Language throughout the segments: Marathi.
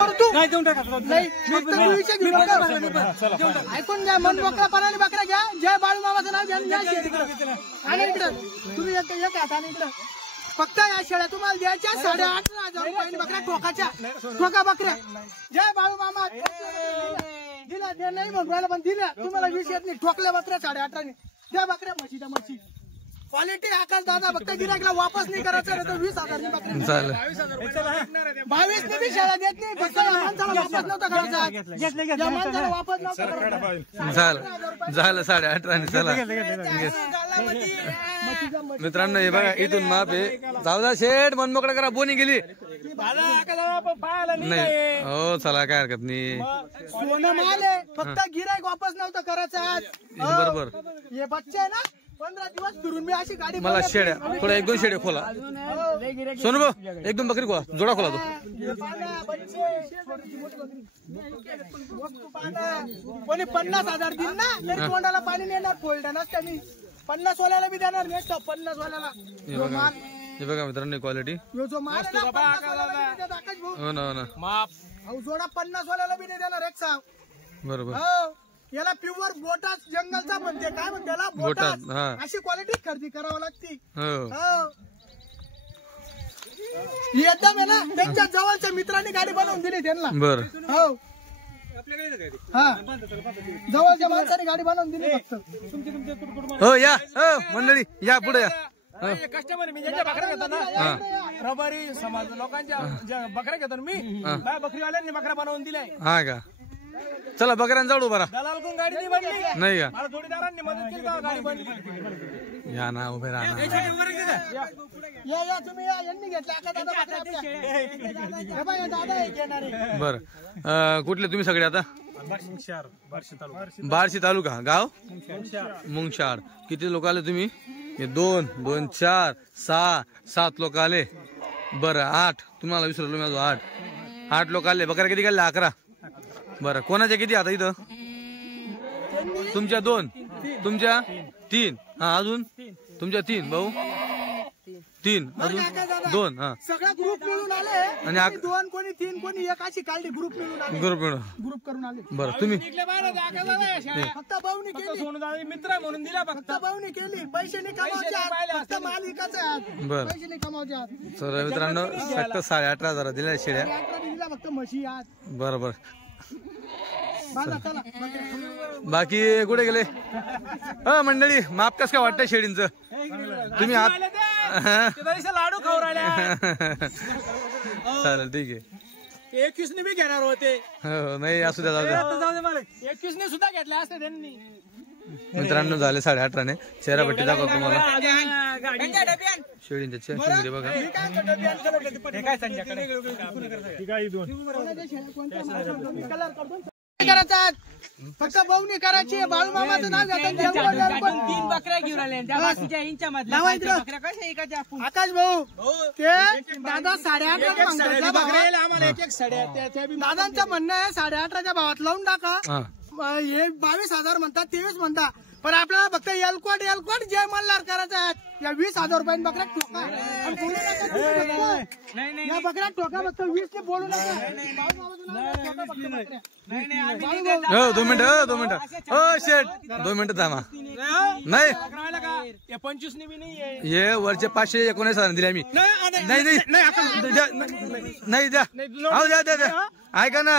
ऐकून घ्या, मन मोकळा पणाने बकरा घ्या. जय बाळू मामाचं नाव घ्या. आणि इकडं तुम्ही एक हाताने इकडं फक्त या शेळ्या तुम्हाला द्यायच्या 18,500 रुपयांनी बकऱ्या ठोकाच्या. ठोका बकऱ्या. जय बाळू मामा. दिला ते नाही म्हणून राहिला पण दिल्या तुम्हाला 20 येत नाही. ठोकल्या बकऱ्या 18,500 द्या बकऱ्या. म्हशीच्या म्हशी क्वालिटी आकाश दादा. फक्त गिरायकला वापस नाही करायचं. 20,000 बकऱ्या. 22 ने बी शेळ्या देत नाही. फक्त माणसाला वापस नव्हता करायचा. माणसाला वापस नव्हता करायचा. झालं 18,500. चला मित्रांनो, हे बघा इथून माप आहे. जाऊदा शेठ मनमोकळा करा. बोनी गेली नाही. हो चला काय हरकत नाही. सोनं माल आहे. फक्त गिरायक वापस नव्हतं करायचं आज. बरोबर. हे बच्चे आहे ना 15 दिवस फिरून मी अशी गाडी. मला शेड्या थोडा 1-2 शेड्या खोला. सोनू भाऊ 1-2 बकरी खोला. जोडा खोला तो. कोणी 50,000 दिन ना तरी तोंडाला पाणी नेणार. फोल्डा नसतं मी 50 वाल्याला बी देणार. नेक्स्ट 50 वाल्याला. हे बघा मित्रांनो क्वालिटी. जो माल आहे ना 50 वाल्याला बी आकाश भाऊ. हो ना हो ना. माप जोडा 50 वाल्याला बी नाही देणार. एक साव. बरोबर. हो याला प्युअर बोटाच जंगलचा म्हणते. काय म्हणते त्याला बोटाच. अशी क्वालिटी खरेदी करावं लागती. एकदम आहे ना. त्यांच्या जवळच्या मित्रांनी गाडी बनवून दिली त्यांना. बर. हो हा जवळच्या माणसाने गाडी बनवून दिली. फक्त हो या. हो मंडळी या पुढे या. कस्टमर मी ज्यांच्या बकऱ्या घेतो ना रबारी समाज लोकांच्या बकऱ्या घेतो मी. बकरीवाल्यांनी बकऱ्या बनवून दिलाय. हा का. चला बकऱ्यांना जाऊ बरा. दलाल कोण गाडी नाही बनली नाही का. मला जोडीदारांनी मदत केली का गाडी बनली. या ना उभे राहा. या तुम्ही या. यांनी घेतला बर. कुठले तुम्ही सगळे आता. बार्शी तालुका. गाव मुंगशाड. किती लोक आले तुम्ही. 2, 2, 4, 6, 7 लोक आले. बरं 8 तुम्हाला विसरलो मी. 8 लोक आले. बकऱ्या किती काढल्या. 11. बरं कोणाच्या किती आता इथं. तुमच्या 2. तुमच्या 3. हा अजून तुमच्या 3 भाऊ. 3 अजून 2. हा सगळा ग्रुप मिळून आले. आणि 2 कोणी 3 कोणी 1 अशी काढली. ग्रुप मिळून आले. ग्रुप करून आले. बरं तुम्ही फक्त भाऊनी केली. मित्र म्हणून दिला. फक्त भाऊनी केली. पैसे नाही कमावचे. फक्त माल विकायचा. पैसे नाही कमावचे. तर मित्रांनो फक्त 18,500 दिल्या शेड्या. दिला फक्त म्हशी आज. बरोबर. बाकी कुठे गेले. मंडळी माप कस काय वाटतंय शेडींचं. तुम्ही लाडू खाऊ राहिल्या. चालेल ठीक आहे. 21 ने बी घेणार होते. हो नाही असू द्या. जाऊ द्या. 21 ने सुद्धा घेतल्या असते त्यांनी. मित्रांनो झाले 18,500. चेहरापट्टी दाखवतो तुम्हाला शेळींच्या चेहरे बघा. फक्त भाऊनी करायची. बाळू मामाचं नाव घेतात. 3 बकऱ्या घेऊन आल्या. आकाश भाऊ ते दादा 8,500 दादांचं म्हणणं आहे 8,500च्या भावात लावून टाका. हे 22,000 म्हणतात 23 म्हणतात. पण आपल्याला फक्त एलकोट जय मल्हार करायचा आहे. या 20,000 रुपयांनी बकऱ्या ठोका. या बकऱ्या ठोका. फक्त 20 ने बोलू नका. 2 मिनिटं. हो शेठ 2 मिनिटं थांबा. नाही 25 ने बी नाही. हे वरचे 519,000 दिले आम्ही. नाही द्या. अहो द्या. ऐका ना.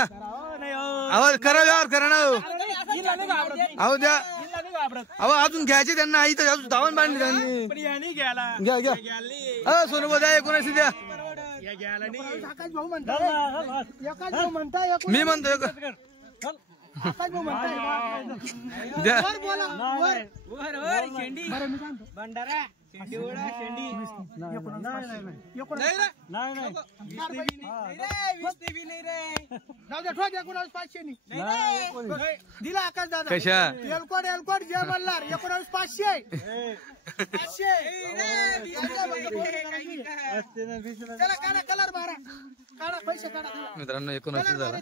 अहो करा करा ना. अहो द्या. अहो अजून घ्यायचे त्यांना. इथं अजून धावण बांधली त्यांनी. घ्या. सोनू द्या. 19 द्या. आकाश भाऊ म्हणताय. मी म्हणतो आकाश भाऊ म्हणताय. द्या. भंडारा शेंडी ओढा शेंडी. दिला आकाश दादा. कशा एलकोट जय मल्हार 19,500. कलर बारा काढा. पैसे काढा. मित्रांनो 19 झाला.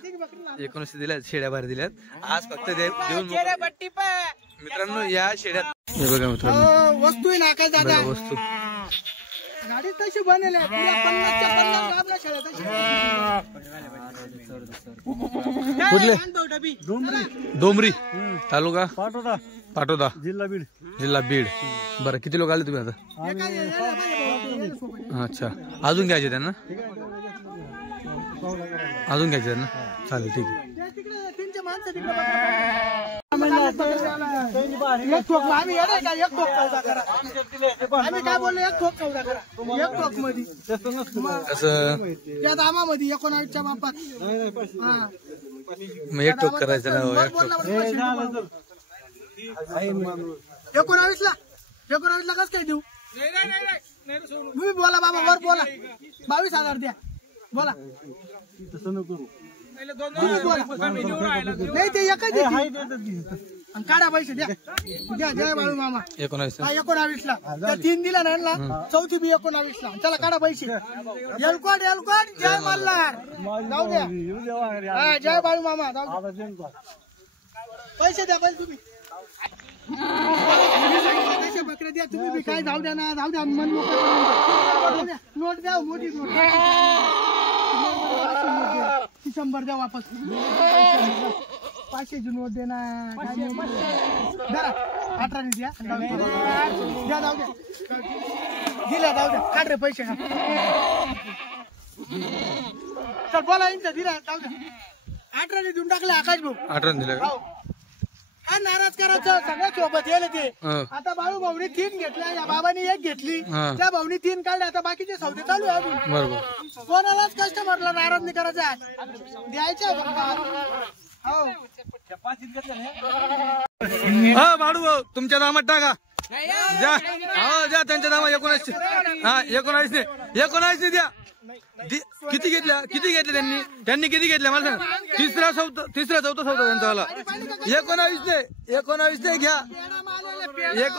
19 दिल्यात. शेड्या बाहेर दिल्यात. आज फक्त देऊन मित्रांनो या शेड्यात हे बघा मित्रांनो वस्तू आहे ना आकाश दादा. वस्तू गाडी तशी बनलेली आहे पुऱ्या 50च्या 50 गाबल्या शेळ्या तशी. कुठले? डबी. डोंबरी तालुका पाठवता पाटोदा जिल्हा बीड. बरं किती लोक आले तुम्ही आता? हे काय यायला पाहिजे सोबत. अच्छा अजून घ्यायचे त्यांना? अजून घ्यायचे त्यांना? चालेल ठीक आहे. ते तिकडे त्यांचे माणसं तिकडे बघा. एक ठोक आम्ही येणार का एक ठोक चौदा करा. आम्ही काय बोललो एक ठोक चौदा करा. एक ठोक मध्ये असं त्या दामामध्ये 19च्या मापात. हा मग एक टोक करायचं ना. वर बोलला बरं पैसे. 19ला कसं काय देऊ? तुम्ही बोला बाबा वर बोला. 22,000 द्या बोला. तुम्ही बोला. नाही ते एकच देतील. आणि काढा पैसे द्या द्या. जय बाळू मामा 19 हा 19ला तर 3 दिला नाही ना. चौथी बी 19ला. चला काढा पैसे. एलकोट जय मल्हार जाऊ द्या. हा जय बाळू मामा जाऊ द्या. पैसे द्या पहिले तुम्ही. पैसे बकऱ्या द्या तुम्ही बी. काय जाऊ द्या ना जाऊ द्या. मन मोकळं द्या. नोट द्या मोठी नोट. 100 द्या वापस. 500ची नोट दे ना. जरा 18 द्या. द्या जाऊ द्या. दिल्या जाऊ द्या. काढ रे पैसे. चल बोला इंचा दिला जाऊ द्या. 18 देऊन टाकले आकाश भाऊ. 18 दिलं का? काय नाराज करायचं सगळ्या सोबत येईल ते. हं. आता बाळू भाऊनी 3 घेतल्या. या बाबांनी 1 घेतली. हं. त्या भाऊनी 3 काढले. आता बाकीचे सौदे चालू आहे अजून. बरोबर. कोणालाच कस्टमरला नाराज नाही करायचा. द्यायचं हो. हा भाडू भाऊ तुमच्या दामात टाका. द्या हो द्या त्यांच्या दामात 19. हा 19 द्या. किती घेतल्या त्यांनी किती घेतल्या मला सांग. तिसरा चौथा त्यांचा वाला. 19 घ्या.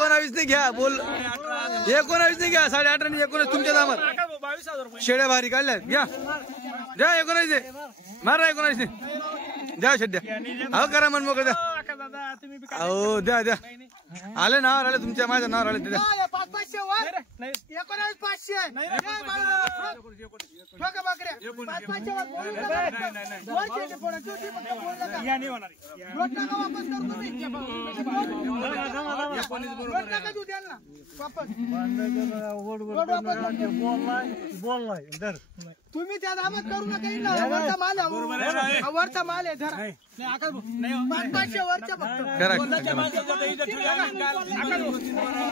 19 घ्या बोल. 19 घ्या. 18.5 19 तुमच्या दामात. शेड्या भारी काढल्या घ्या. द्या 19 मारा. 19 द्या शेड्या. अहो करा मन मोकळं द्या. अहो द्या आले नावावर आले तुमच्या माझ्या नावावर आले. द्या 500 वर 19,500. ठोका बकऱ्या 500 वर बोलू नका. वर शेती फोडायची होती फक्त बोलू नका. नोट नका वापस करू तुम्ही. नोट नका देऊ त्यांना वापस. नोट वापस बोललाय तुम्ही त्या दामात करू नका. येईल ना वरचा माल आहे. हा वरचा माल आहे. धरा 500 वरच्या फक्त.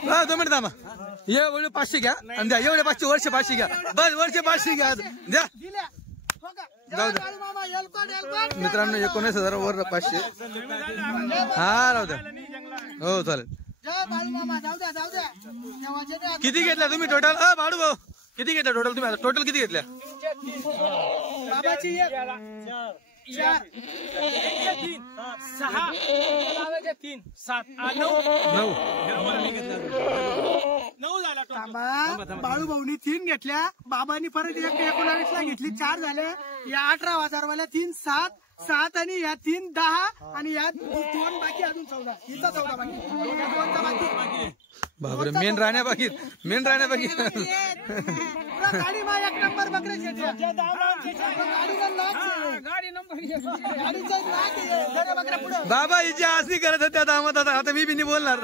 हा 2 मिनिट थांबा. एवढे 500 घ्या आणि द्या. एवढे 500 वर्ष 500 घ्या. बस वर्ष 500 घ्या द्या. दिल्या ठोका. जाऊ द्या. बाळू मामा एलकोट मित्रांनो 19,000 वर 500. हा राहू द्या. हो चालेल. जय बाळू मामा जाऊ द्या देवाचे द्या. किती घेतल्या तुम्ही टोटल? भाडू भाऊ किती घेतल्या टोटल तुम्ही? आता टोटल किती घेतल्या? बाबाची 4 6 3 7 8 9 झाला. बाबा बाळू भाऊनी 3 घेतल्या. बाबांनी परत 19ला घेतली. 4 झाल्या. या 18,000 वाल्या 3 7 आणि या 3 10 आणि या 2 बाकी अजून 14. हिचा 14 बाकी. 2चा बाकी. बापरे मेन राहण्या बाकी. पुरा गाडी मा 1 नंबर बकरे शेट्या. गाडीचा नाच आहे. गाडी नंबर गाडीचा नाच आहे. जरा बकऱ्या पुढे बाबा हिची आसनी करत होत्या दामात. आता मी बी नाही बोलणार.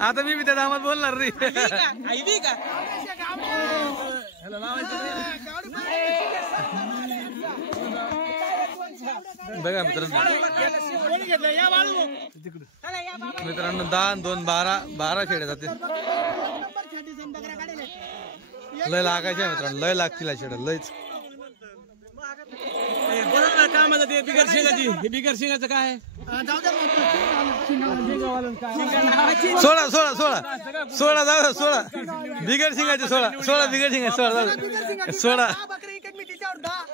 आता मी बी त्या दामात बोलणार नाही. बघा मित्रांनो 10 आणि 2 12 शेड्या जाते. लय लागायच्या मित्रांनो. लय लागतील शेड्या लयच. कामाचं ते बिगर शेंगाची. हे बिगर शेंगाचं काय आहे? सोळा जाऊ 16 बिगर शिंगाचे 16 बिगर शिंगाचे 16 जाऊ 16. बकरी एक मी तिच्यावर 10.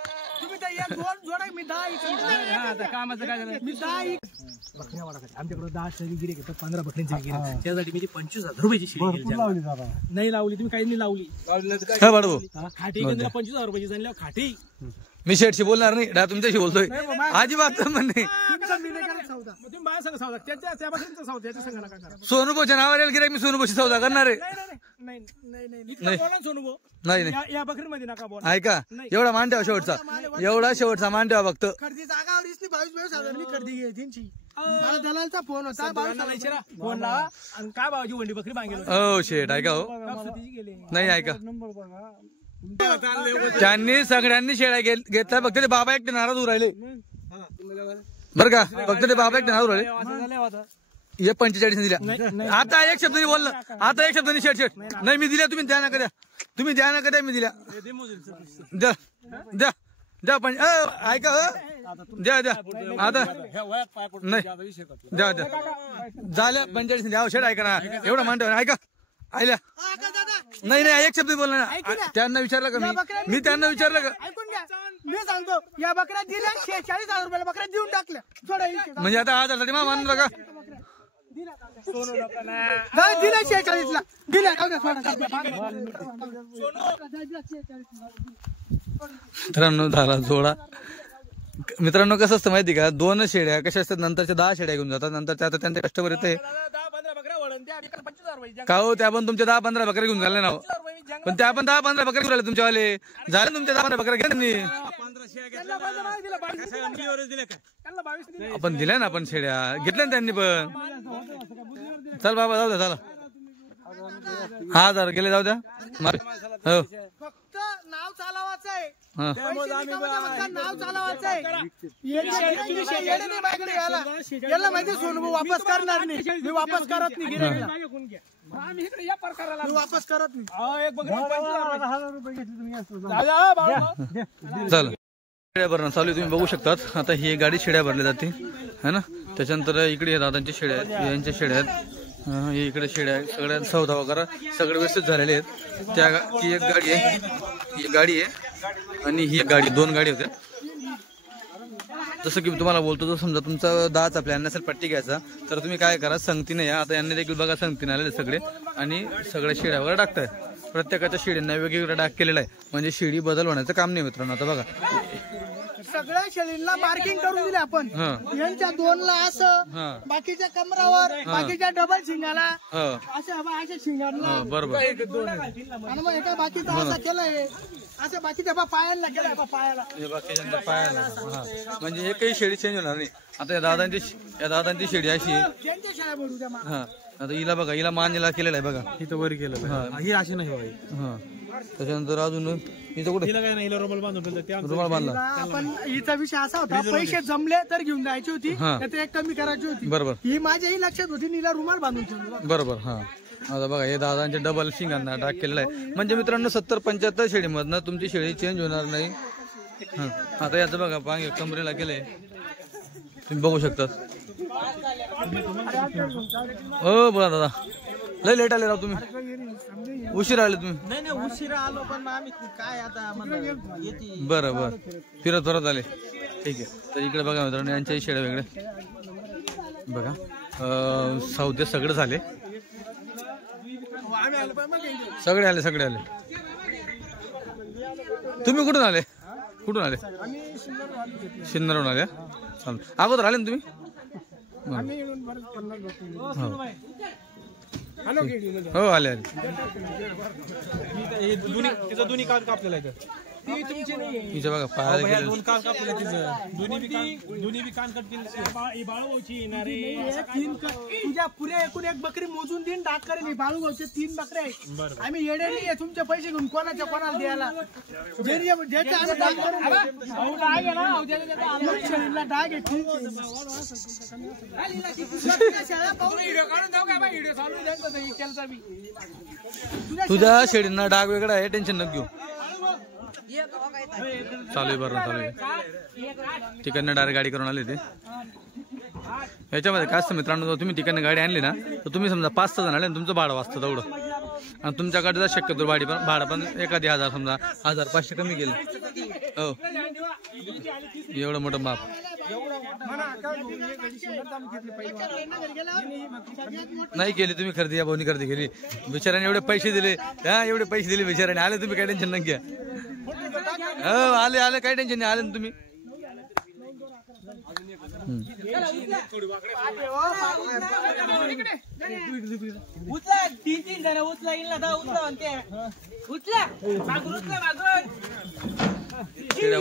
तुम्ही तर एक 2 जोडा मी 10 कामाचं काय झालं? मी 10 बकऱ्या वाढत आमच्याकडे 10 शेळी गिरे घेतात. 15 बकऱ्यांची गिरे. त्यासाठी मी 25,000 रुपयाची शेळी नाही लावली. तुम्ही काही नाही लावली. हा बाळू खाटी 25,000 रुपयाची झाली. खाटी मी शेठशी बोलणार नाही. तुमच्याशी बोलतोय अजिबात म्हणणे. मी नाही करत सौदा. तुम्ही माझ्या संग सौदा. त्या बकऱ्यांचा सौदा त्याच्या संघाला काय करा. सोनूपोच्या नावावर येईल गिरायक मी सोनूपोशी सौदा करणार आहे. नाही नाही नाही नाही. इतकं बोला ना सोनू भाऊ. नाही नाही या बकरीमध्ये नका बोला. ऐका एवढा मान ठेवा शेवटचा एवढा शेवटचा मान ठेवा फक्त खरेदी जागावर 22,000 मी खरेदी घे त्यांची मला दलालचा फोन होता 22,000 फोन लावा आणि काय भावाची वंडी बकरी मागेल हो शेट ऐका हो गेले. नाही ऐका त्यांनी सगळ्यांनी शेळ्या घेतल्या फक्त ते बाबा एकटे नाराज होऊ राहिले बरं का फक्त ते बाबा एकटे नाराज होऊ राहिले हे 45 दिल्या आता एक शब्दांनी बोललं आता एक शब्दांनी शेट शेट नाही मी दिल्या तुम्ही द्या नका द्या तुम्ही द्या नका द्या मी दिल्या द्या द्या द्या पण ऐका द्या द्या आता नाही द्या द्या झाल्या 45 द्या शेट ऐका ना एवढं मानतो ऐका आयल्या नाही नाही एक शब्द बोलला ना त्यांना विचारलं का मी त्यांना विचारलं का ऐकून घ्या मी सांगतो या बकऱ्या दिल्या 46,000 रुपयाला बकऱ्या देऊन टाकल्या थोडा म्हणजे आता 1,000 मा मानलं का दिल्या 46 ला दिल्या मित्रांनो झाला जोडा मित्रांनो कसं असतं माहिती का 2 शेड्या कशा असतात नंतरच्या 10 शेड्या घेऊन जातात नंतर आता त्यांचे कस्टमर येते 10-15 बकऱ्या वळण त्या 25,000 रुपये. का हो त्या पण तुमच्या 10-15 बकऱ्या घेऊन झाले ना हो. पण त्या पण 10-15 बकऱ्या घेऊन राहिले तुमच्यावाले झाले तुमच्या 10-15 बकऱ्या घ्या त्यांनी आपण दिल्या ना आपण शेड्या घेतल्या ना त्यांनी पण चल बाबा जाऊ द्या चला 1000 गेले जाऊ द्या हो फक्त नाव चालवायचं आहे हा नाव चालवायचं आहे याला माहिती सोनू वापस करणार नाही मी वापस करत नाही गिऱ्हाईकाला. आम्ही इकडे या प्रकाराला मी वापस करत नाही अहो, एक बकरी 25,000 रुपये. चला शेड्या भरणं चालू आहे, तुम्ही बघू शकतात आता ही गाडी शेड्या भरली जाते है ना त्याच्यानंतर इकडे दादांची शेड्या आहेत यांच्या शेड्या आहेत हे इकडे शेड्या आहेत सगळ्या सौदा वगैरे सगळे व्यवस्थित झालेले आहेत ती एक गाडी आहे ही गाडी आहे आणि ही एक गाडी 2 गाडी होत्या जसं की तुम्हाला बोलतो जर समजा तुमचा 10चा प्लॅन नसेल पट्टी घ्यायचा तर तुम्ही काय करा संगतीने या आता यांनी देखील बघा संगतीने आलेले सगळे आणि सगळ्या शेड्या वगैरे टाकताय प्रत्येकाच्या शेडींना वेगवेगळा डाग केलेला आहे म्हणजे शेडी बदल होण्याचं काम नाही मित्रांनो आता बघा सगळ्या शेळींना मार्किंग करून दिले आपण यांच्या 2 ला असं बाकीच्या कमरावर बाकीच्या डबल शिंगाला अशा शिंगाला बरोबर आणि मग एका बाकीचा असं केलंय असं बाकीच्या पायाला केलंय पायाला बाकीच्या पायाला म्हणजे एकही शेडी चेंज होणार नाही आता या दादांची शेडी अशी आहे त्यांच्या शेळ्या भरू द्या मग. हा आता हिला बघा हिला मान्यला केलेला आहे बघा इथं वर केलं ही अशी नाही हा त्याच्यानंतर अजून इथं कुठे काय नाही रुमाल बांधून ठेवलं त्या रुमाल बांधला आपण हिचा विषय असा होता पैसे जमले तर घेऊन जायची होती तर एक कमी करायची होती बरोबर ही माझ्याही लक्षात होती नीला रुमाल बांधून ठेवला बरोबर हा आता बघा हे दादांचे डबल शिंगांना डाग केलेला आहे म्हणजे मित्रांनो 70-75 शेळीमधनं तुमची शेळी चेंज होणार नाही आता याचं बघा पांग कमरेला केलंय तुम्ही बघू शकतात हो बोला दादा लय लेट आले राव तुम्ही उशीर आले तुम्ही नाही उशिरा आलो पण आम्ही काय आता बरं बरं फिरत आले ठीक आहे तर इकडे बघा मित्रांनो यांच्याही शेड्या वेगळे बघा सौदे सगळे झाले सगळे आले तुम्ही कुठून आले सिन्नरहून आले चाल अगोदर आले ना तुम्ही हो आले तिचं दोन्ही कान कापलेला आहे ती तुमची नाही तिच्या बघा पायाला गेले 2 कान कापले तिचं दोन्ही बी कान कटतील बाळूची येणारे तुझ्या पुरे एकूण एक बकरी मोजून देईन डाक करेल बाळूगावचे 3 बकरे आहेत आम्ही येडे नाहीये तुमचे पैसे घेऊन कोणाला द्यायला डाग तुझ्या शेडींना डाग वेगळा आहे टेन्शन नको घेऊ चालू आहे बरं चालू आहे तिकडनं डायरेक्ट गाडी करून आले ते याच्यामध्ये काय असतं मित्रांनो तुम्ही तिकडनं गाडी आणली ना तर तुम्ही समजा 5-6 जण आले ना तुमचं भाडं वाचतं तेवढं आणि तुमच्याकडे जर शक्यतो भाडं पण एखादी 1000 समजा 1500 कमी गेलं हो एवढं मोठं बाप नाही केली तुम्ही खरेदी या भाऊनी खरेदी केली बिचाराने एवढे पैसे दिले बिचाराने आले तुम्ही काय टेन्शन नका घ्या हो आले काही टेन्शन नाही आले ना तुम्ही उचला 3 जण उचला इला दा उचला म्हणते उचला मागून उचला मागून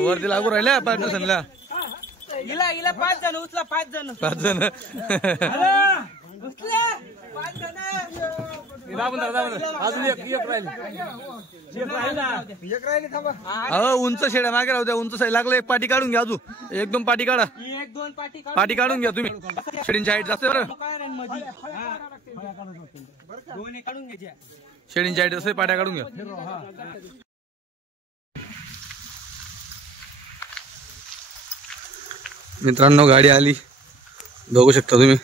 वरती लागू राहिल्या पार्टिशनला इला 5 जण उचला 5 जण उचला 5 जण अजून एक राहिली थांबा. अहो उंच शेड्या मागे राहू द्या. उंच साईड लागलं एक पाठी काढून घ्या. अजून एकदम पाठी काढा. 1-2 पाठी काढून घ्या तुम्ही. शेडींची हाईट जास्त बरं. शेडींची हाईट जास्त पाट्या काढून घ्या. मित्रांनो गाडी आली बघू शकता तुम्ही.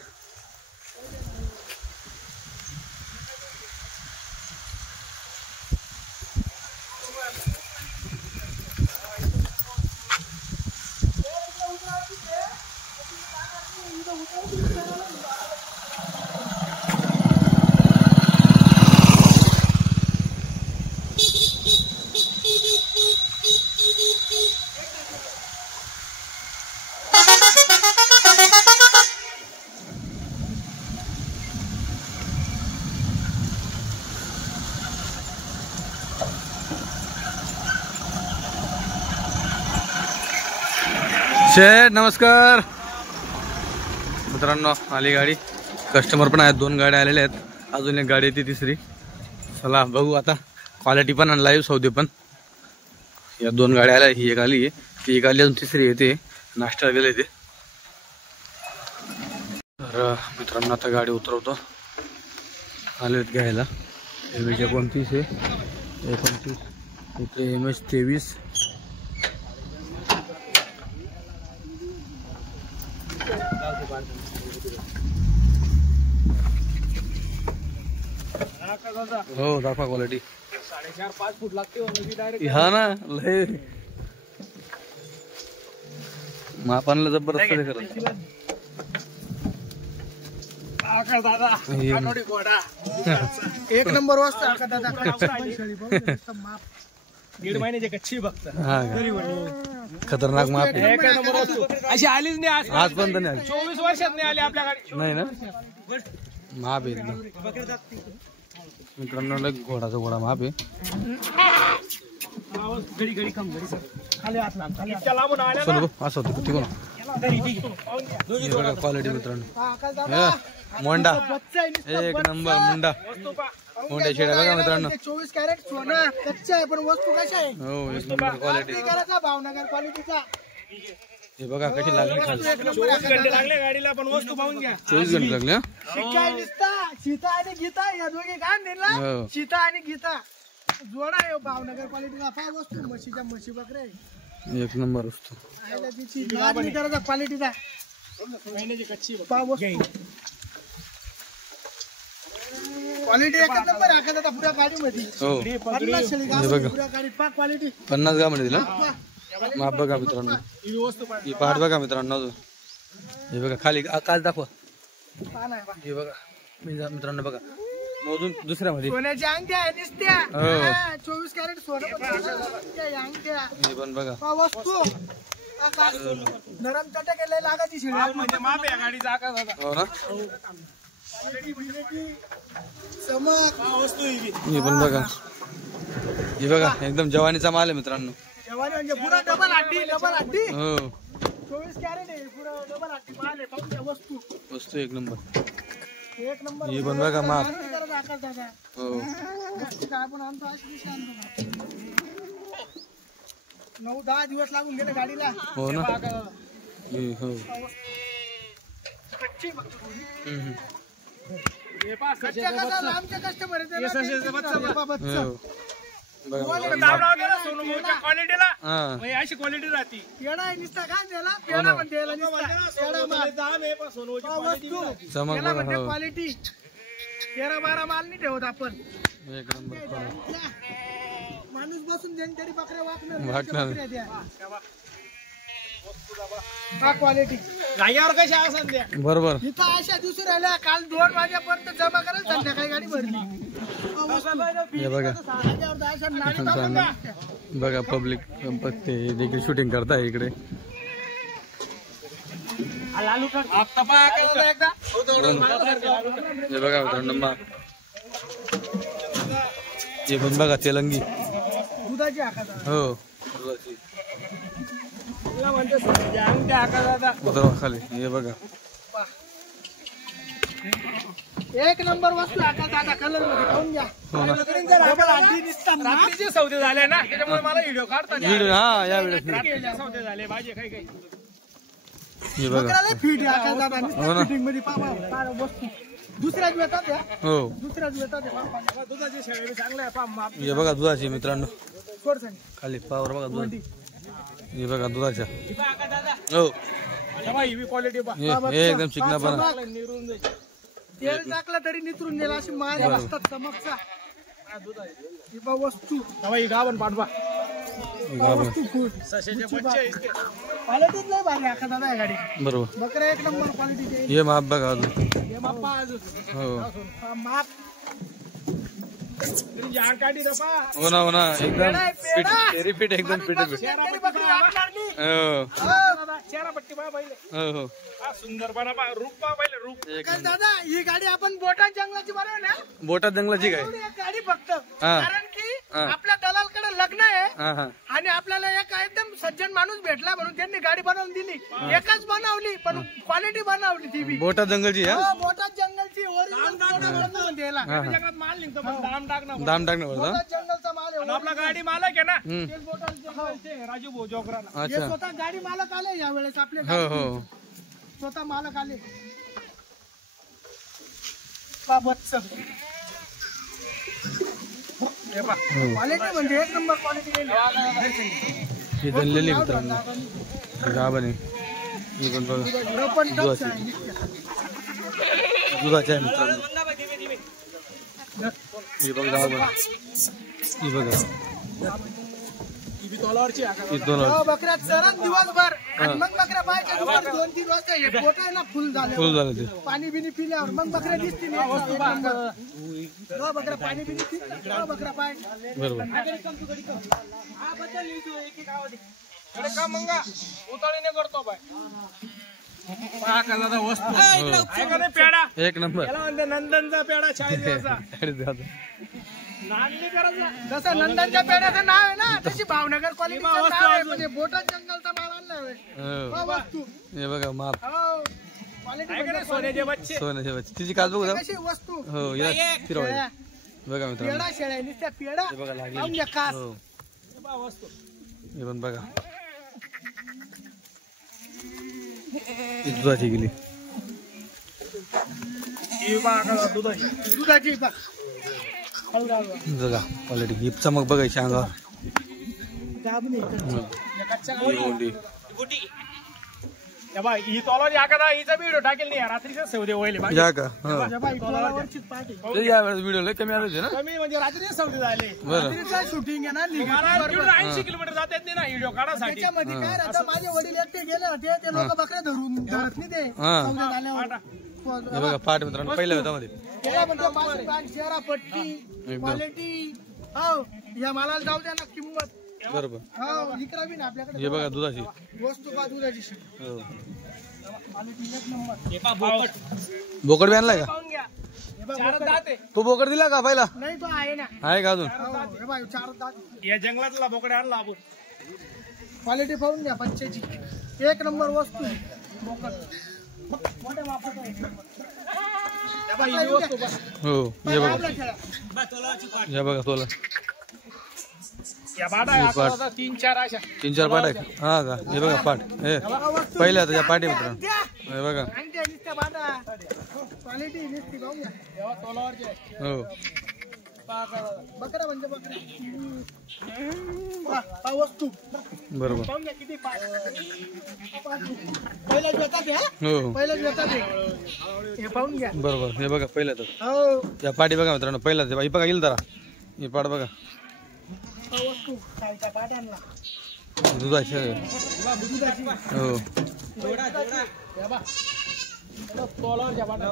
शेठ नमस्कार. मित्रांनो आली गाडी. कस्टमर पण आहेत. 2 गाड्या आलेल्या आहेत. अजून एक गाडी येते तिसरी. चला बघू आता. क्वालिटी पण आणि लाईव्ह सौदे पण. या 2 गाड्या आल्या. ही एक आली आहे. ती एक आली अजून तिसरी येते. नाश्ता गेले ते. तर मित्रांनो आता गाडी उतरवतो. आलेत घ्यायला. MH 29 आहे. 29 इथे MH 23. हो दाखवा क्वालिटी. 4.5 फूट लागते. हा ना लय मापानला जबरदस्त आहे खरं. एक नंबर वाजता का दादा. 1.5 महिन्याची कच्ची बघता. हा खतरनाक माप आहे. अशी आलीच नाही आज पण तर नाही 24 वर्षात नाही आली आपल्या गाडी. नाही ना माप आहे एकदम. मित्रांनो लय घोडाचा घोडा माप आहे. खाली हात लांब इतक्या लांबून आल्या चल बघ असं होतं किती कोण क्वालिटी मित्रांनो. मोंडा एक नंबर मुंडा. मोंड्या शेड्या बघा मित्रांनो. 24 कॅरेट सोनं कच्चा आहे पण वस्तू कशा आहे. हो एक नंबर क्वालिटी. भावनगर क्वालिटीचा. हे बघा कशी लागली खाली. 24 घंटे लागले गाडीला पण वस्तू पाहून घ्या. 24 घंटे लागले. हा शिकाय निसता सीता आणि गीता या दोघे काय दिला. हो. सीता आणि गीता जोडा आहे भावनगर क्वालिटीचा. फार वस्तू म्हशीच्या म्हशी बकरे एक नंबर असतो. क्वालिटीचा महिन्याची कच्ची पा वस्तू क्वालिटी एक नंबर आहे आता पुऱ्या गाडीमध्ये. हो 50 शेळी हे बघा. पुऱ्या गाडी पा क्वालिटी. 50 का म्हणजे दिला माप बघा मित्रांनो. ही वस्तू ही पाठ बघा मित्रांनो. अजून हे बघा खाली काच दाखवा. पान आहे बा. हे बघा मित्रांनो बघा मोजून दुसऱ्यामध्ये. सोन्याच्या अंगठ्या आहे नुसत्या. हो. 24 कॅरेट सोनं अंगठ्या हे पण बघा. पा वस्तू नरम चटक केले लागायची शिळा म्हणजे माप आहे गाडीचा आकार दादा. हो ना चमक वस्तू ही हे पण बघा. हे बघा एकदम जवानीचा माल आहे मित्रांनो. जवानी म्हणजे पुरा डबल हड्डी. हो 24 कॅरेट आहे पुरा डबल हड्डी माल आहे. पाहून घ्या वस्तू वस्तू एक नंबर. एक नंबर. हे पण बघा माप. आकार दादा हो वस्तू काय आपण आणतो अशी दिवशी आणतो. 9-10 दिवस लागून गेले गाडीला. हो ना हे हो. कच्ची फक्त थोडी. हम्म. हे पहा कच्च्या कसा आमच्या कस्टमर हो बघा क्वालिटीला हा अशी क्वालिटी राहते. पेडा निसता काय त्याला पेडा म्हणते याला निसता. पेडा माल. दाम आहे पण सोनूची वस्तू चमक याला बघा. म्हणते हो क्वालिटी. 13-12 माल नाही ठेवत आपण. एक नंबर quality. माणूस बसून देईन तरी बकऱ्या वाकणार. वाकणार. बकऱ्या द्या. हा क्वालिटी. गायावर कशा असतात त्या बरोबर. इथं अशा दिवसून राहिल्या. काल 2 वाजेपर्यंत जमा करायला संध्याकाळी गाडी भरली. हे बघा अशा नाडी टाकून द्या. बघा पब्लिक ते देखील शूटिंग करताय इकडे. लालू कर आता पहा काय होतं एकदा हे बघा मित्रांनो माप हे पण बघा तेलंगी दुधाची आकार हो दुधाची तुला म्हणतो सोन्याची अंगठी आका दादा उतरवा खाली हे बघा एक नंबर वस्तू आकार दादा कलर मध्ये खाऊन घ्या हो ना रात्रीचे सौदे झाले ना त्याच्यामुळे मला व्हिडिओ काढता व्हिडिओ हा या व्हिडिओ रात्रीचे सौदे झाले भाजी काही काही हे बघा बकराला फिट आहे आकार दादा हो ना. फिटिंग मध्ये पाहा वस्तू दुसऱ्याच वेतात या हो दुसऱ्याच वेतात या दुधाची शेळी चांगले आहे पहा माप हे बघा दुधाची मित्रांनो सोड सांग खाली पावर बघा दुधा हे बघा दुधाच्या आका दादा हो तेव्हा ही क्वालिटी पहा हे एकदम चिकना पण निरून जाईल तेल टाकलं तरी नितरून गेला अशी माया असतात चमकचा ही बा वस्तू तेव्हा ही गाभण पाठवा वस्तू खूप सशाचे बच्चे इतके क्वालिटीच नाही भारी आका दादा या गाडी बरोबर बकरा एक नंबर क्वालिटीचे हे माप बघा अजून हे माप पहा अजून हो माप तुझी आड काढी ना पहा हो ना एकदम रिपीट एकदम फिट तरी बकरी वागणार नाही. हो दादा चेहरा पट्टी पहा पहिले हो हो हा सुंदरपणा पहा रूप पहा पहिले रूप कारण दादा ही गाडी आपण बोटात जंगलाची बरोबर ना बोटात जंगलाची काय एवढी एक गाडी फक्त हा. कारण की हा. आपल्या दलालकडे लग्न आहे हा हा आणि आपल्याला एक एकदम सज्जन माणूस भेटला म्हणून त्यांनी गाडी बनवून दिली एकच बनवली पण क्वालिटी बनवली ती बी बोटात जंगलची हा हो, बोटात जंगलची ओरिजिनल बनवून द्यायला जगात माल निघतो पण दाम टाक ना दाम टाकणं पडतं बोटात जंगलचा माल आहे आणि आपला गाडी मालक आहे ना हम्म. तेच बोटात जंगल. ते राजू भाऊ जोगराला हे अच्छा स्वतः गाडी मालक आले यावेळेस आपले हो हो स्वतः मालक आले बाबतच हे पहा क्वालिटी म्हणजे एक नंबर क्वालिटी ही जनलेली मित्रांनो गाभण आहे ही पण बघा पण दुधाची दुधाची आहे मित्रांनो ही बघा गाभण ही बघा ही बी तोलावरची आहे का? ही दोन बकऱ्या चरत दिवसभर आणि मग बकऱ्या पाहायच्या दुपारी 2-3 वाजता हे पोट आहे ना फुल झाले फुल झालं ते पाणी बिनी पिल्यावर मग बकऱ्या दिसतील एक नंबर. जेव्हा बकऱ्या पाणी बिनी पितील तेव्हा बकऱ्या पाय बरोबर हा बदल लिहितो एक एक आवाज अरे का मंगा उताळीने करतो बाय पहा का दादा वस्तू आहे का नाही पेडा एक नंबर याला म्हणते नंदनचा पेडा 40 दिवसाचा नांदली करायचा जसं नंदनच्या पेढ्याचं नाव आहे ना तशी भावनगर क्वालिटीचं नाव आहे म्हणजे बोटात जंगलचा माल आणलाय होय. हो. वस्तू हे बघा माप हो क्वालिटी आहे का नाही सोन्याचे बच्चे सोन्याच्या बच्चे तिची काच बघू कशी वस्तू हो या फिरवायला बघा मित्रांनो पेढा शेळ्या नुसत्या पेढा हे बघा लागली लावून घ्या कास हो हे पहा वस्तू हे पण बघा ही दुधाची गेली ही पहा का दुधाची दुधाची बा. बघा क्वालिटी ही चमक बघायची अंगावर गाभणी इकडची. कच्च्या ही गोंडी हे बघा ही तोलावरची आहे का दादा हिचा व्हिडिओ टाकेल नाही रात्रीचे सौदे होईल बाकी या का हा या बाई, तोलावरचीच पाटी. ते या वेळेस व्हिडिओ लय कमी आले होते ना कमी म्हणजे रात्रीचे सौदे झाले बरं रात्रीचं शूटिंग आहे ना लिगा. मला तिकडून 80 किलोमीटर जात येत नाही ना व्हिडिओ काढासाठी त्याच्यामध्ये काय राहतं माझे वडील एकटे गेले होते ते लोक बकऱ्या धरत नाही ते हा. सौदे झाल्यावर. हे बघा पाठ मित्रांनो पहिल्या होत्यामध्ये त्याला म्हणतो पाच बॅग, शेरा पट्टी क्वालिटी हो या मालाला जाऊ द्या ना किंमत बरोबर हो इकडा बी ना आपल्याकडे हे बघा दुधाची वस्तू का दुधाची शेळी. हो क्वालिटी एक नंबर हे पहा बोकड बोकड बी आणलाय का पाहून घ्या हे बघ, चार दात आहे तो बोकड दिला का पहिला नाही तो आहे ना आहे का अजून हो हे बाई 4 दात या जंगलातला बोकडे आणला आपण क्वालिटी पाहून घ्या बच्च्याची एक नंबर वस्तू बोकड. मोठ्या मापाचं आहे. हे पहा, ही वस्तू पहा. हो हे बघा आपल्या शेळ्या. हे बघा तोला या बाटा आहे, आता आता 3-4 अशा 3-4 पाठ आहे का हा का हे बघा पाठ हे बघा वस्तू. पहिल्या होत्या पाठी मित्रांनो द्या. हे बघा अंगठ्या नुसत्या बाटा क्वालिटी नुसती पाहून घ्या तेव्हा तोलावरचे आहे. हो पहा का दादा. बकरा म्हणजे बकरा पहा वस्तू बरोबर पाहून घ्या किती पाय पहिल्या येतात हे हो पहिल्याच येतात हे पाहून घ्या बरोबर हे बघा पहिल्या तर हो या पाठी बघा मित्रांनो पहिला ते ही बघा येईल जरा ही पाठ बघा हा वस्तू खायचा पाट आणला दुधाची दुधाची हो तोलावरच्या बाटा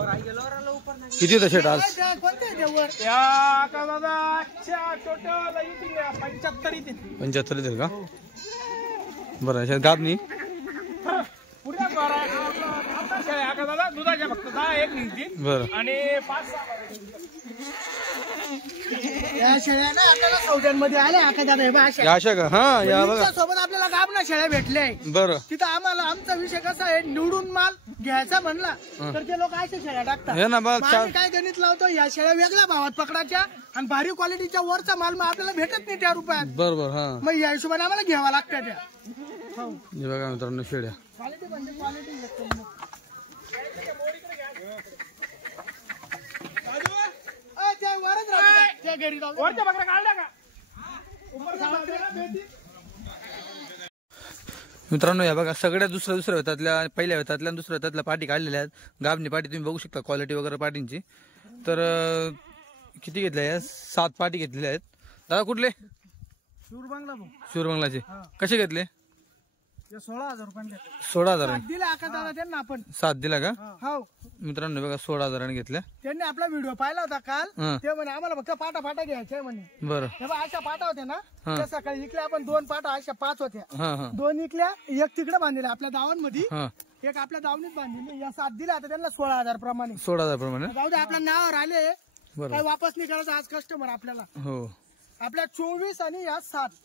किती होतं शेट आज कोणत्या आहे देवर त्या का दादा टोटल येतील 75 येतील 75 येतील का बरं याच्यात गाब नाही पुढे 10 शेळ्या आका दादा दुधाच्या फक्त 10 एक निघतील बरं आणि 5-6 या शेळ्या ना आपल्याला सौद्यांमध्ये आल्या आका दादा हे बघा अशा. या अशा का हा या बघा सोबत आपल्याला गाबना शेळ्या भेटले बरं तिथं आम्हाला आमचा विषय कसा आहे निवडून माल घ्यायचा म्हणला तर ते लोक अशा शेळ्या टाकतात हे ना बघ मग आम्ही काय गणित लावतो या शेळ्या वेगळ्या भावात पकडाच्या आणि भारी क्वालिटीच्या वरचा माल मग आपल्याला भेटत नाही त्या रुपयात बरोबर हा मग या हिशोबाने आम्हाला घ्यावा लागतं त्या हो हे बघा मित्रांनो शेळ्या क्वालिटी म्हणजे क्वालिटी त्या वरच राहतात त्या घरी जाऊ दे. वरच्या बकऱ्या काढल्या का उपर सावरलेला भेटी मित्रांनो या बघा सगळ्या दुसऱ्या वेतातल्या पहिल्या वेतातल्या आणि दुसऱ्या वेतातल्या पाठी काढलेल्या आहेत गाबणी पाठी तुम्ही बघू शकता क्वालिटी वगैरे पाठींची तर किती घेतल्या या 7 पाठी घेतलेल्या आहेत दादा कुठले शूरबांगला भाऊ शिवरबंगलाचे कसे घेतले ते 16,000 रुपये घेतले 16,000 दिला आका दादा त्यांना आपण 7 दिला का हो मित्रांनो बघा 16,000 घेतल्या त्यांनी आपला व्हिडिओ पाहिला होता काल हं. ते म्हणे आम्हाला फक्त पाटा फाटा घ्यायच्या म्हणे बरं तेव्हा अशा पाटा होत्या ना त्या सकाळी इकल्या आपण 2 पाटा अशा 5 होत्या हा हा 2 इकल्या एक तिकडे बांधलेल्या आपल्या दावांमध्ये हा एक आपल्या दावणीत बांधलेली या 7 दिल्या आता त्यांना 16,000 प्रमाणे 16,000 प्रमाणे जाऊ दे आपल्या नावावर आले बरं काही वापस नाही करायचं आज कस्टमर आपल्याला हो आपल्या 24 आणि या 7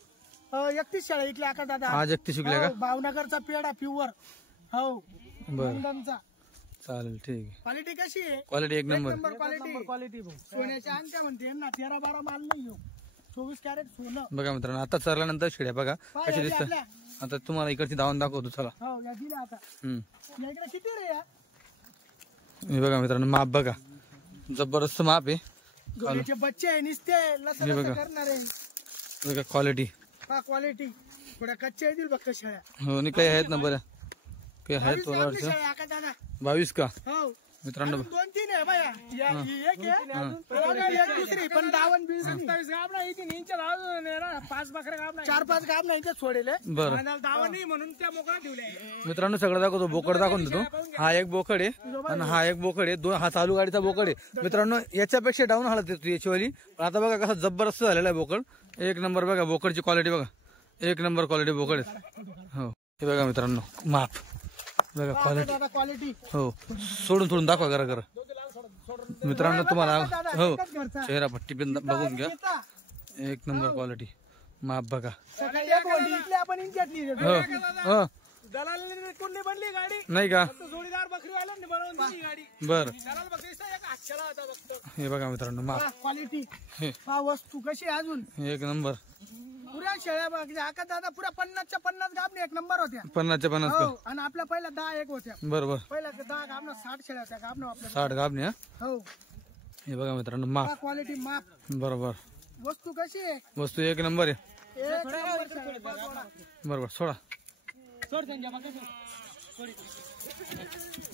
31 शेळ्या इकल्या आका दादा आज 31 शिकल्या का हो, भावनगरचा पेढा प्युअर हो बरं लंडनचा चालेल ठीक आहे क्वालिटी कशी आहे क्वालिटी एक नंबर नंबर क्वालिटी सोन्याच्या अंगठ्या म्हणते ना 13-12 माल नाही हो 24 कॅरेट सोनं बघा मित्रांनो आता चरल्यानंतर शेळ्या बघा पहा, कशी या दिसतं आपल्या. आता तुम्हाला इकडची धावून दाखवतो चला हो या दिल्या आता या इकडे किती रे या हे बघा मित्रांनो माप बघा जबरदस्त माप आहे घोड्याचे बच्चे आहे निसते लसण बघा. करणार आहे बघा क्वालिटी पहा क्वालिटी थोड्या कच्च्या येतील बघ शेळ्या हो नाही काही आहेत ना बऱ्या काही आहेत 22 थोडा आपली शेळ्या आका दादा 22 का हो मित्रांनो 2-3 आहे बाया ही एक आहे एक दुसरी पण 22 गाबना इथे इंच लावून 5 बकऱ्या गाबना 4-5 गाब नाही इथे सोडेल बरं दावा नाही म्हणून त्या मोकळा ठेवल्या मित्रांनो सगळं दाखवतो बोकड दाखवून देतो हा एक बोकड आहे आणि हा एक बोकड आहे हा चालू गाडीचा बोकड आहे मित्रांनो याच्यापेक्षा डाऊन हालत येतो याचीवाली पण आता बघा कसा जबरदस्त झालेला आहे बोकड एक नंबर बघा बोकडची क्वालिटी बघा एक नंबर क्वालिटी बोकड आहे हो हे बघा मित्रांनो माप बघा क्वालिटी दादा क्वालिटी हो सोडून दाखवा करा मित्रांनो तुम्हाला हो चेहरा पट्टी पण बघून घ्या एक नंबर क्वालिटी माप बघा सकाळी एक वंडी इकली आपण इंच्यातली हो हो दलाल कुंडी बनली गाडी नाही का जोडीदार बकरीवाल्यांनी बनवून दिली गाडी बर दलाल बकरीचा एक हातशाळा होता फक्त हे बघा मित्रांनो माप क्वालिटी हे हा वस्तू कशी आहे अजून एक नंबर पुऱ्या शेळ्या बघ आका दादा पुऱ्या 50च्या 50 गाबने एक नंबर होत्या 50च्या 50 हो आणि आपल्या पहिल्या 10 एक होत्या बरोबर पहिल्या 10 गाबना 60 शेळ्या होत्या गाबना आपल्या 60 गाबने हा हो हे बघा मित्रांनो माप क्वालिटी माप बरोबर वस्तू कशी आहे वस्तू एक नंबर आहे एक नंबर शेळ्या. बरोबर सोडा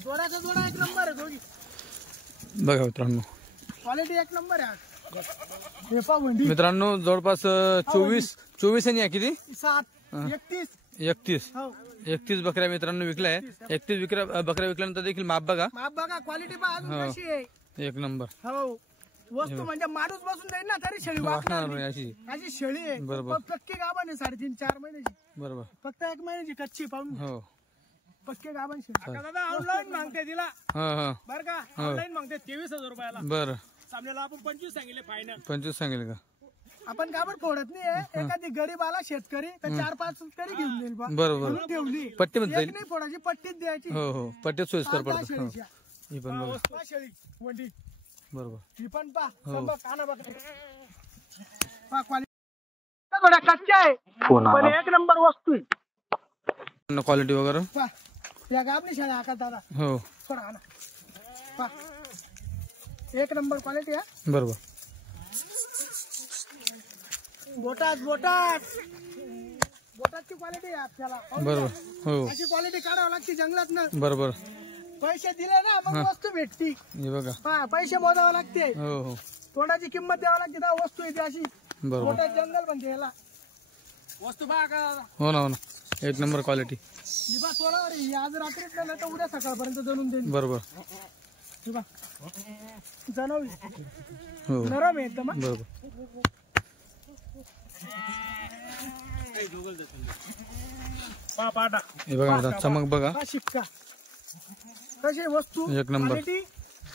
जोडाचा जोडा एक नंबर आहे दोघी बघा मित्रांनो क्वालिटी एक नंबर आहे आज. हे पहा वंडी मित्रांनो जवळपास 24 आणि या किती 7 31 31 हो 31 बकऱ्या मित्रांनो विकल्या 31 बकऱ्या विकल्यानंतर देखील माप बघा माप बघा क्वालिटी पहा अजून कशी आहे एक नंबर हो वस्तू म्हणजे माणूस बसून जाईल ना तरी शेळी वाटणार वाटणार नाही अशी अशी शेळी आहे बरोबर. पक्की गाभण आहे 3.5-4 महिन्याची बरोबर फक्त 1 महिन्याची कच्ची पाहून हो पक्के गाभण शेळी दादा ऑनलाईन मागते तिला हा हा बर का ऑनलाईन मागते 23,000 रुपयाला बर सामन्याला आपण 25 सांगितले फायनल 25 सांगेल का आपण गाभण फोडत नाही एखादी गरीब आला शेतकरी तर 4-5 तरी घेऊन देईल बा बरोबर म्हणून ठेवली पट्टीमध्ये एक नाही फोडायची पट्टीत द्यायची हो हो पट्टीत सोयीस्कर 5-10 पडतो हो शेळीच्या ही पण बघा पहा शेळी वंडी बरोबर ही पण पा हो. काना बघ पहा क्वालिटी थोड्या कच्च्या आहे पण एक नंबर वस्तू आहे क्वालिटी वगैरे पहा या गाभणी शेळ्या आका दादा हो थोडा आणा पहा एक नंबर क्वालिटी आहे बरोबर बोटाची क्वालिटी आहे आपल्याला बरोबर हो अशी क्वालिटी काढावं लागते जंगलात ना बरोबर पैसे दिले ना मग वस्तू भेटती हे बघा हा पैसे मोजावं लागते हो हो तोंडाची किंमत द्यावं लागते तेव्हा वस्तू येते अशी बरोबर मोठ्यात जंगल म्हणते याला वस्तू बघा का हो ना एक नंबर क्वालिटी ही बा तोडावर आहे. ही आज रात्रीत नाही तर उद्या सकाळपर्यंत जणून देईन बरोबर ही बा जनवली हो नरम आहे एकदम हा. बरोबर पाटा हे बघा मित्रांनो, चमक बघा हा शिक्का कशी वस्तू एक नंबर. quality,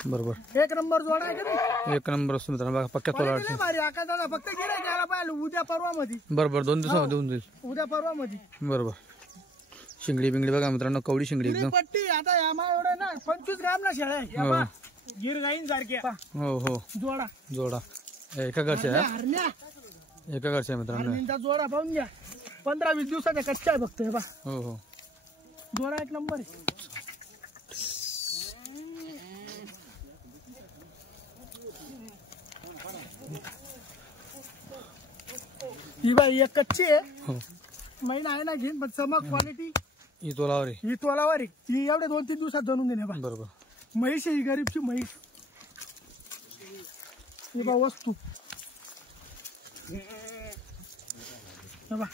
बरोबर एक नंबर जोडा आहे का नाही? एक नंबर असतो मित्रांनो बघा पक्क्या तोला Quality लय भारी आकाश दादा, फक्त गिऱ्हाईक यायला पाहिजे उद्या परवा मध्ये. बरोबर 2 दिवसामध्ये होऊन जाईल उद्या परवा मध्ये बरोबर. शिंगडी बिंगडी बघा मित्रांनो कवडी शिंगडी एकदम. पट्टी आता यामा एवढं ना 25 ग्राम ना शेळ्या आहे. हो गिर गाईन सारख्या हो हो जोडा जोडा एका घरच्या आहे हरण्या हा? एका घरच्या आहे मित्रांनो. हरण्यांचा जोडा पाहून घ्या. 15-20 दिवसाचा कच्चा आहे फक्त हे बा. हो हो जोडा एक नंबर आहे. ही बाई एक कच्ची आहे. हो महिना आहे ना घेईन पण चमक क्वालिटी ही तोलावर आहे ही तोलावर आहे. ती एवढे 2-3 दिवसात जणून देणे बा. बरोबर. म्हैस आहे ही गरीबची म्हैस. ही बा वस्तू हे बा.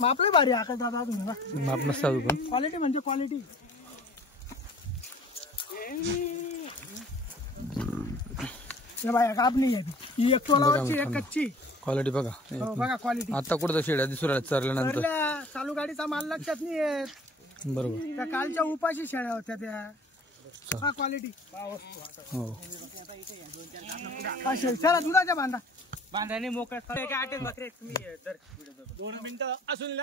मापले भारी आकाश दादा तुम्ही बा. माप नसतं पण क्वालिटी म्हणजे क्वालिटी. हे बाय काप नाही आहे ही एक तोलावरची एक कच्ची. क्वालिटी बघा. हो, बघा क्वालिटी. आता कुठं शेड्या दिसू राहिल्या चरल्यानंतर. चालू गाडीचा माल लक्षात नाही येत. बरोबर त्या कालच्या उपाशी शेळ्या होत्या त्या. हा क्वालिटी. हो हा शेळ्या दुधाच्या बांधा. बांधाने मोकळ्या एका 8 बकरे तुम्ही धर. 2 मिनिटं असून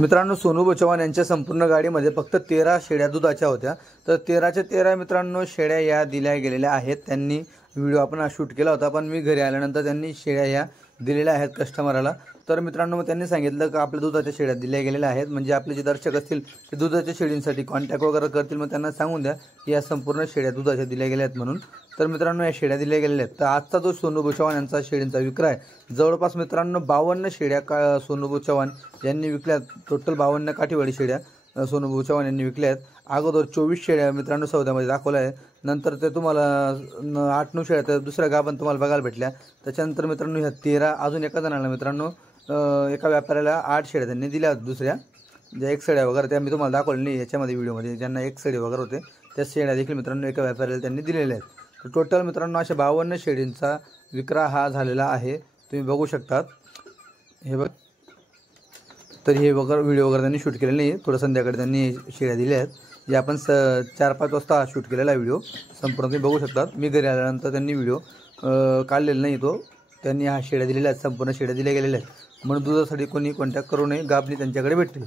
मित्रांनो सोनू चव्हाण यांच्या संपूर्ण गाडीमध्ये फक्त 13 शेळ्या दुधाच्या होत्या. तर 13च्या 13 मित्रांनो शेळ्या या दिल्या गेलेल्या आहेत. त्यांनी व्हिडिओ आपण शूट केला होता पण मी घरी आल्यानंतर त्यांनी शेळ्या या दिलेल्या आहेत कस्टमरला. तर मित्रांनो मग त्यांनी सांगितलं की आपल्या दुधाच्या शेळ्या दिल्या गेलेल्या आहेत. म्हणजे आपले जे दर्शक असतील ते दुधाच्या शेळींसाठी कॉन्टॅक्ट वगैरे करतील मग त्यांना सांगून द्या की या संपूर्ण शेळ्या दुधाच्या दिल्या गेल्या आहेत म्हणून. तर मित्रांनो या शेळ्या दिल्या गेलेल्या आहेत. तर आजचा जो सोनू चव्हाण यांचा शेळींचा विक्रय जवळपास मित्रांनो 52 शेळ्या सोनू चव्हाण यांनी विकल्यात. टोटल 52 काठीवाडी शेळ्या सोनू चव्हाण यांनी विकल्या आहेत. अगोदर 24 शेळ्या मित्रांनो सौद्यामध्ये दाखवल्या आहे. नंतर ते तुम्हाला 8-9 शेळ्या त्या दुसऱ्या गाभण तुम्हाला बघायला भेटल्या. त्याच्यानंतर मित्रांनो ह्या 13 अजून एका जणाला मित्रांनो एका व्यापाऱ्याला 8 शेळ्या त्यांनी दिल्या दुसऱ्या ज्या एक शेळ्या वगैरे त्या मी तुम्हाला दाखवल्या नाही याच्यामध्ये व्हिडिओमध्ये. ज्यांना एक शेळी वगैरे होते त्या शेळ्या देखील मित्रांनो एका व्यापाऱ्याला त्यांनी दिलेल्या आहेत. तर टोटल मित्रांनो अशा 52 शेळींचा विक्रा हा झालेला आहे. तुम्ही बघू शकतात हे बघ. तर हे वगैरे व्हिडिओ वगैरे त्यांनी शूट केलेलं नाही. थोडं संध्याकाळी त्यांनी शेळ्या दिल्या आहेत. जे आपण 4-5 वाजता शूट केलेला व्हिडिओ संपूर्ण तुम्ही बघू शकतात. मी घरी आल्यानंतर त्यांनी व्हिडिओ काढलेला नाही तो. त्यांनी हा शेळ्या दिलेल्या आहेत. संपूर्ण शेळ्या दिल्या गेलेल्या आहेत. म्हणून दुधासाठी कोणी कॉन्टॅक्ट करू नये. गाभणी त्यांच्याकडे भेटतील.